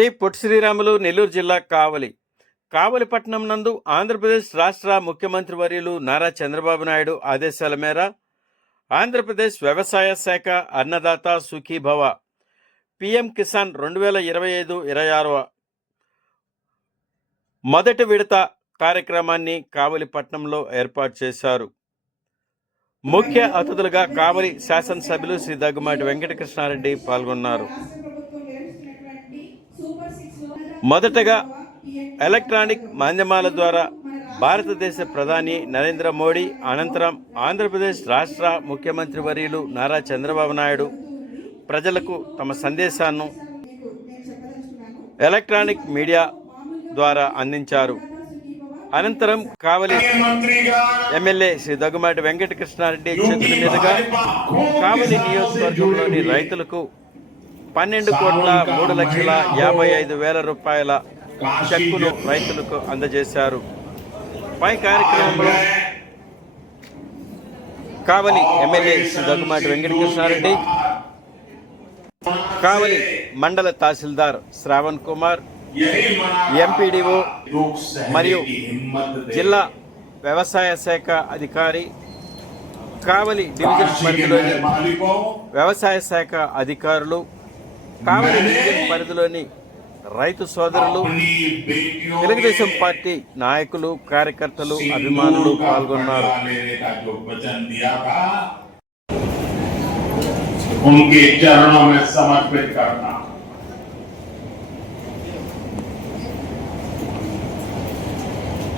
శ్రీ పొట్టి శ్రీరాములు నెల్లూరు జిల్లా కావలి. కావలిపట్నం నందు ఆంధ్రప్రదేశ్ రాష్ట్ర ముఖ్యమంత్రి వర్యులు నారా చంద్రబాబు నాయుడు ఆదేశాల మేర ఆంధ్రప్రదేశ్ వ్యవసాయ శాఖ అన్నదాత సుఖీభవ పిఎం కిసాన్ రెండు వేల ఇరవై ఐదు ఇరవై ఆరవ మొదటి విడత కార్యక్రమాన్ని కావలిపట్నంలో ఏర్పాటు చేశారు. ముఖ్య అతిథులుగా కావలి శాసనసభ్యులు శ్రీ దగ్గుమాటి వెంకటకృష్ణారెడ్డి పాల్గొన్నారు. మొదటగా ఎలక్ట్రానిక్ మాధ్యమాల ద్వారా భారతదేశ ప్రధాని నరేంద్ర మోడీ అనంతరం ఆంధ్రప్రదేశ్ రాష్ట్ర ముఖ్యమంత్రి వర్యులు నారా చంద్రబాబు నాయుడు ప్రజలకు తమ సందేశాన్ని ఎలక్ట్రానిక్ మీడియా ద్వారా అందించారు. అనంతరం కావలి ఎమ్మెల్యే శ్రీ దగ్గుమాటి వెంకటకృష్ణారెడ్డి చేతుల మీదుగా కావలి నియోజకవర్గంలోని రైతులకు పన్నెండు కోట్ల మూడు లక్షల యాభై ఐదు వేల రూపాయల చెక్కును రైతులకు అందజేశారు. పై కార్యక్రమంలో కావలి ఎమ్మెల్యే శ్రీ దగ్గుమాటి వెంకటకృష్ణారెడ్డి కావలి మండల తహసీల్దార్ శ్రావణ్ కుమార్ ఎంపీడీఓ మరియు జిల్లా వ్యవసాయ శాఖ అధికారి కావలి డివిజన్ పరిధిలోని వ్యవసాయ శాఖ అధికారులు కావలి డివిజన్ పరిధిలోని రైతు సోదరులు తెలుగుదేశం పార్టీ నాయకులు కార్యకర్తలు అభిమానులు పాల్గొన్నారు उनके चरणों में समर्पित करना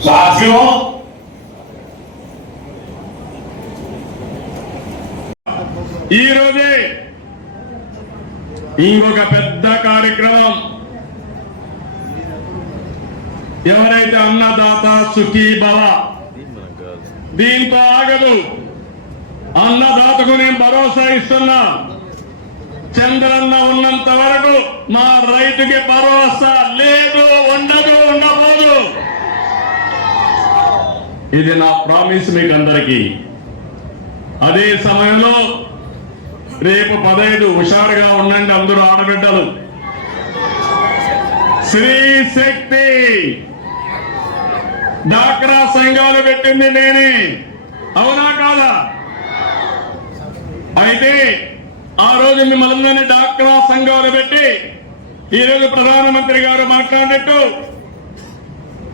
साथियों ఈ రోజే ఇంకొక పెద్ద కార్యక్రమం. ఎవరైతే అన్నదాత సుఖీ భవ దీంతో ఆగదు. అన్నదాతకు నేను భరోసా ఇస్తున్నా. చంద్రన్న ఉన్నంత వరకు మా రైతుకి భరోసా లేదు ఉండదు ఉండబోదు. ఇది నా ప్రామిస్ మీకు అందరికీ. అదే సమయంలో రేపు పదహైదు హుషారుగా ఉండండి అందరూ ఆడబిడ్డలు. శ్రీ శక్తి. డాక్రా సంఘాలు పెట్టింది నేనే. అవునా కాదా? అయితే ఆ రోజు మిమ్మల్ని డాక్రా సంఘాలు పెట్టి ఈ రోజు ప్రధానమంత్రి గారు మాట్లాడినట్టు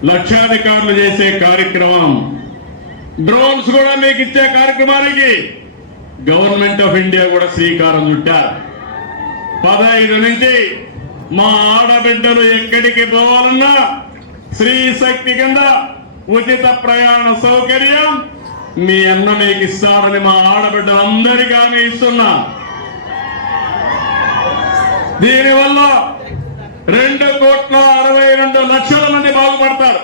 లక్షాధికారులు చేసే కార్యక్రమం. డ్రోన్స్ కూడా మీకు ఇచ్చే కార్యక్రమానికి గవర్నమెంట్ ఆఫ్ ఇండియా కూడా శ్రీకారం చుట్టారు. పదహైదు నుంచి మా ఆడబిడ్డలు ఎక్కడికి పోవాలన్నా శ్రీ శక్తి కింద ఉచిత ప్రయాణ సౌకర్యం మీ అన్న మీకు ఇస్తారని మా ఆడబిడ్డలందరికీ హామీ ఇస్తున్నా. దీనివల్ల రెండు కోట్ల అరవై రెండు లక్షల మంది బాగుపడతారు.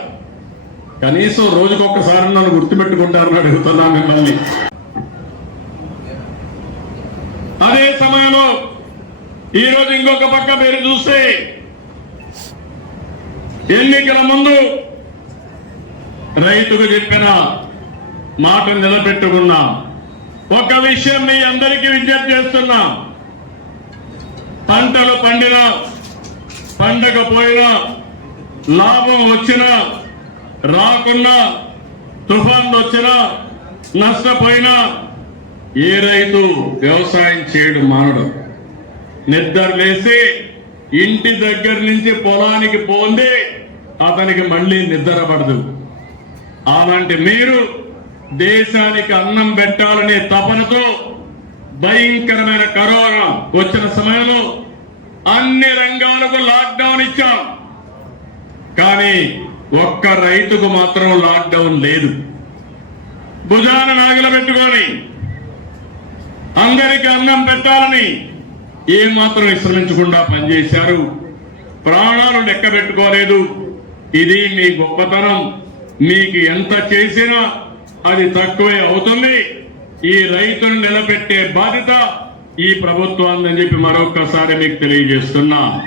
కనీసం రోజుకొకసారి నన్ను గుర్తుపెట్టుకుంటారని అడుగుతున్నా మిమ్మల్ని అదే సమయంలో ఈ రోజు ఇంకొక పక్క మీరు చూస్తే ఎన్నికల ముందు రైతుకు చెప్పిన మాట నిలబెట్టుకున్నాం ఒక విషయం మీ అందరికీ విజ్ఞప్తి చేస్తున్నాం. పంటలు పండినా పండకపోయినా లాభం వచ్చినా రాకున్నా తుఫాన్ వచ్చినా నష్టపోయినా ఏ రైతు వ్యవసాయం చేయడం మానడం. నిద్రలేసి ఇంటి దగ్గర నుంచి పొలానికి పోంది అతనికి మళ్ళీ నిద్ర పడదు. అలాంటి మీరు దేశానికి అన్నం పెట్టాలనే తపనతో భయంకరమైన కరోనా వచ్చిన సమయంలో అన్ని రంగాలకు లాక్డౌన్ ఇచ్చాం. కానీ ఒక్క రైతుకు మాత్రం లాక్డౌన్ లేదు. భుజాన నాగల పెట్టుకొని అందరికి అన్నం పెట్టాలని ఏమాత్రం విశ్రమించకుండా పనిచేశారు. ప్రాణాలు లెక్క పెట్టుకోలేదు ఇది మీ గొప్పతనం. మీకు ఎంత చేసినా అది తక్కువే అవుతుంది. ఈ రైతును నిలబెట్టే బాధ్యత ఈ ప్రభుత్వాన్ని చెప్పి మరొకసారి మీకు తెలియజేస్తున్నా.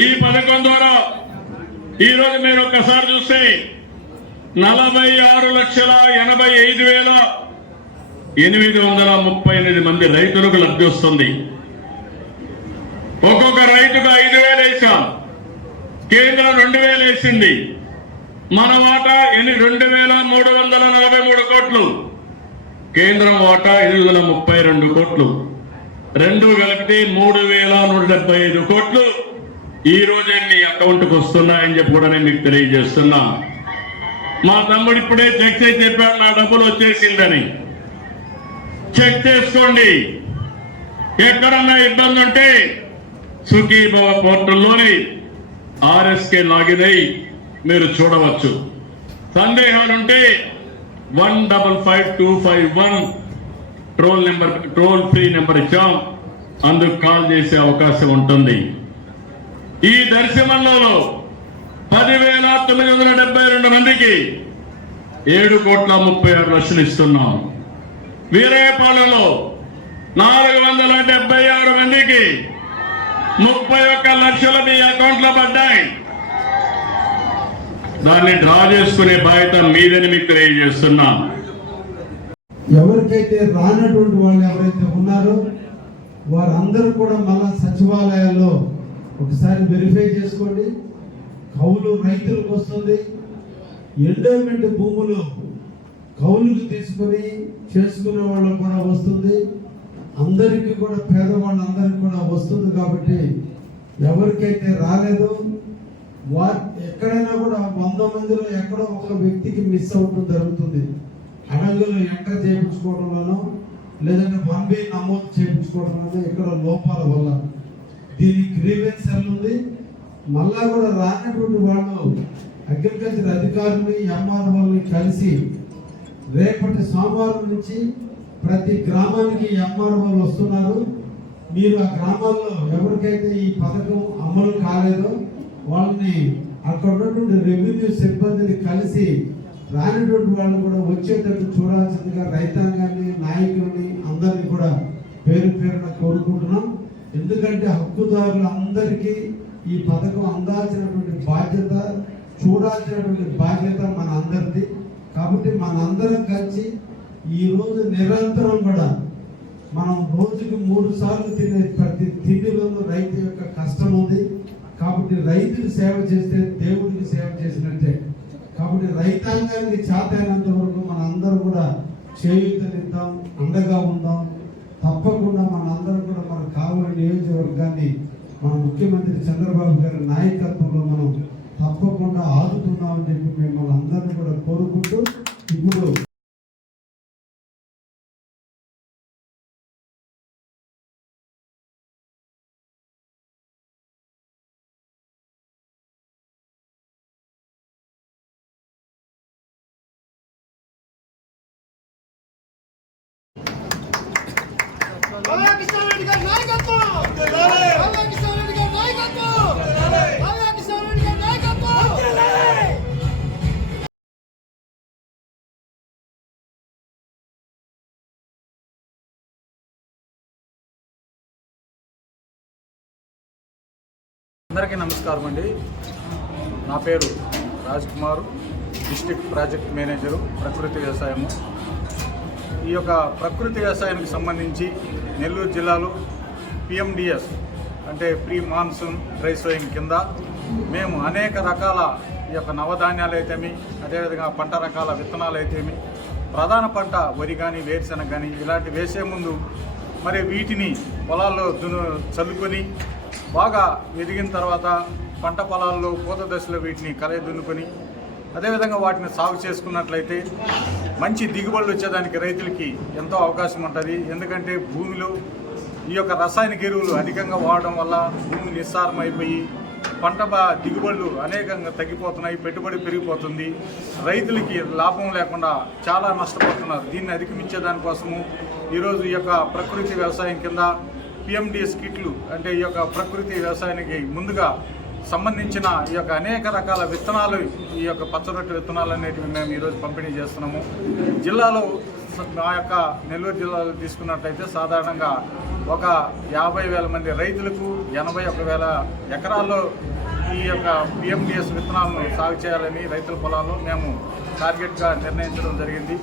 ఈ పథకం ద్వారా ఈరోజు మీరు ఒక్కసారి చూస్తే నలభై ఆరు లక్షల ఎనభై ఐదు వేల ఎనిమిది వందల ముప్పై ఎనిమిది మంది రైతులకు లబ్ధి వస్తుంది. ఒక్కొక్క రైతుకు ఐదు వేలు వేసాం. కేంద్రం రెండు వేలు వేసింది. మన వాటా ఎన్ని? రెండు వేల మూడు వందల నలభై మూడు కోట్లు. కేంద్రం వాటా ఎనిమిది వందల ముప్పై రెండు కోట్లు. రెండు కలిపితే మూడు వేల నూట డెబ్బై ఐదు కోట్లు. ఈ రోజే మీ అకౌంట్కి వస్తున్నాయని చెప్పి కూడా నేను మీకు తెలియజేస్తున్నా. మా తమ్ముడు ఇప్పుడే చెక్ చేసి చెప్పాడు నా డబ్బులు వచ్చేసిందని. చెక్ చేసుకోండి. ఎక్కడన్నా ఇబ్బంది ఉంటే సుఖీభవ పోర్టల్లోని ఆర్ఎస్కే లాగిన్ అయి మీరు చూడవచ్చు. సందేహాలుంటే one double five two five one toll number toll free number ఇచ్చాం. అందుకు కాల్ చేసే అవకాశం ఉంటుంది. ఈ దర్శనంలో పదివేల తొమ్మిది వందల డెబ్బై రెండు మందికి ఏడు కోట్ల ముప్పై ఆరు లక్షలు ఇస్తున్నాం. వీరేపాలెంలో నాలుగు వందల డెబ్బై ఆరు మందికి ముప్పై ఒక్క లక్షలు మీ అకౌంట్లో పడ్డాయి. దాన్ని డ్రా చేసుకునే బాధ్యత మీదని మీకు తెలియజేస్తున్నా. ఎవరికైతే రానటువంటి వాళ్ళు ఎవరైతే ఉన్నారో వారందరూ కూడా మళ్ళా సచివాలయాల్లో ఒకసారి వెరిఫై చేసుకోండి. కౌలు రైతులకు వస్తుంది. ఎండోమెంట్ భూములు కౌలుకు తీసుకొని చేసుకునే వాళ్ళకు కూడా వస్తుంది. అందరికీ కూడా పేదవాళ్ళందరికీ కూడా వస్తుంది కాబట్టి ఎవరికైతే రాలేదు వారు ఎక్కడైనా కూడా వంద మందిలో ఎక్కడో ఒక వ్యక్తికి మిస్ అవ్వడం జరుగుతుంది. అడంగులు ఎంటర్ చేయించుకోవడంలోనో లేదంటే వన్ నమోదు చేయించుకోవడంలోనో ఇక్కడ లోపాల వల్ల. దీనికి గ్రీవెన్స్ సెల్ ఉంది? మళ్ళా కూడా రానటువంటి వాళ్ళు అగ్రికల్చర్ అధికారులు ఎంఆర్ఓని కలిసి రేపటి సోమవారం నుంచి ప్రతి గ్రామానికి ఎంఆర్ఓలు వస్తున్నారు. మీరు ఆ గ్రామాల్లో ఎవరికైతే ఈ పథకం అమలు కాలేదో వాళ్ళని అక్కడ ఉన్నటువంటి రెవెన్యూ సిబ్బందిని కలిసి రానిటువంటి వాళ్ళు కూడా వచ్చేటట్టు చూడాల్సిందిగా రైతాంగాన్ని నాయకుల్ని అందరినీ కూడా పేరు పేరున కోరుకుంటున్నాం. ఎందుకంటే హక్కుదారులు అందరికీ ఈ పథకం అందాల్సినటువంటి బాధ్యత చూడాల్సినటువంటి బాధ్యత మన అందరిది కాబట్టి మనందరం కలిసి ఈ రోజు నిరంతరం కూడా మనం రోజుకి మూడు సార్లు తినే ప్రతి తిండిలోనూ రైతు యొక్క కష్టం ఉంది. కాబట్టి రైతుకి సేవ చేస్తే దేవుడికి సేవ చేసినట్టే. కాబట్టి రైతాంగానికి చేతైనంత వరకు మన అందరూ కూడా చేయూతనిద్దాం అండగా ఉందాం. తప్పకుండా మన అందరం కూడా మనకు కావలి నియోజకవర్గాన్ని మన ముఖ్యమంత్రి చంద్రబాబు గారి నాయకత్వంలో మనం తప్పకుండా ఆదుతున్నామని చెప్పి మిమ్మల్ని అందరినీ కూడా కోరుకుంటూ ఇప్పుడు బాగా కిషన్ రెడ్డి గారి నాయకత్వం! బాగా అందరికీ నమస్కారం అండి. నా పేరు Raj Kumar district project manager ప్రకృతి వ్యవసాయము. ఈ యొక్క ప్రకృతి వ్యవసాయానికి సంబంధించి నెల్లూరు జిల్లాలో పిఎండిఎస్ అంటే ప్రీ మాన్సూన్ డ్రై సోయింగ్ కింద మేము అనేక రకాల ఈ యొక్క నవధాన్యాలు అయితేమి అదేవిధంగా పంట రకాల విత్తనాలు అయితేమి ప్రధాన పంట వరి కానీ వేరుశెనగ కానీ ఇలాంటి వేసే ముందు మరి వీటిని పొలాల్లో దును చల్లుకొని బాగా ఎదిగిన తర్వాత పంట పొలాల్లో పూత దశలో వీటిని కలయ దున్నుకొని అదేవిధంగా వాటిని సాగు చేసుకున్నట్లయితే మంచి దిగుబడులు వచ్చేదానికి రైతులకి ఎంతో అవకాశం ఉంటుంది. ఎందుకంటే భూమిలో ఈ యొక్క రసాయనిక ఎరువులు అధికంగా వాడడం వల్ల భూమి నిస్సారం అయిపోయి పంట బా దిగుబడులు అనేకంగా తగ్గిపోతున్నాయి పెట్టుబడి పెరిగిపోతుంది. రైతులకి లాభం లేకుండా చాలా నష్టపోతున్నారు. దీన్ని అధిగమించే దానికోసము ఈరోజు ఈ యొక్క ప్రకృతి వ్యవసాయం కింద పిఎండిఎస్ కిట్లు అంటే ఈ యొక్క ప్రకృతి వ్యవసాయానికి ముందుగా సంబంధించిన ఈ యొక్క అనేక రకాల విత్తనాలు ఈ యొక్క పచ్చరొట్టు విత్తనాలు అనేటివి మేము ఈరోజు పంపిణీ చేస్తున్నాము. జిల్లాలో మా యొక్క నెల్లూరు జిల్లాలో తీసుకున్నట్లయితే సాధారణంగా ఒక యాభై వేల మంది రైతులకు ఎనభై ఒక వేల ఎకరాల్లో ఈ యొక్క పిఎండిఎస్ విత్తనాలను సాగు చేయాలని రైతుల పొలాల్లో మేము టార్గెట్గా నిర్ణయించడం జరిగింది.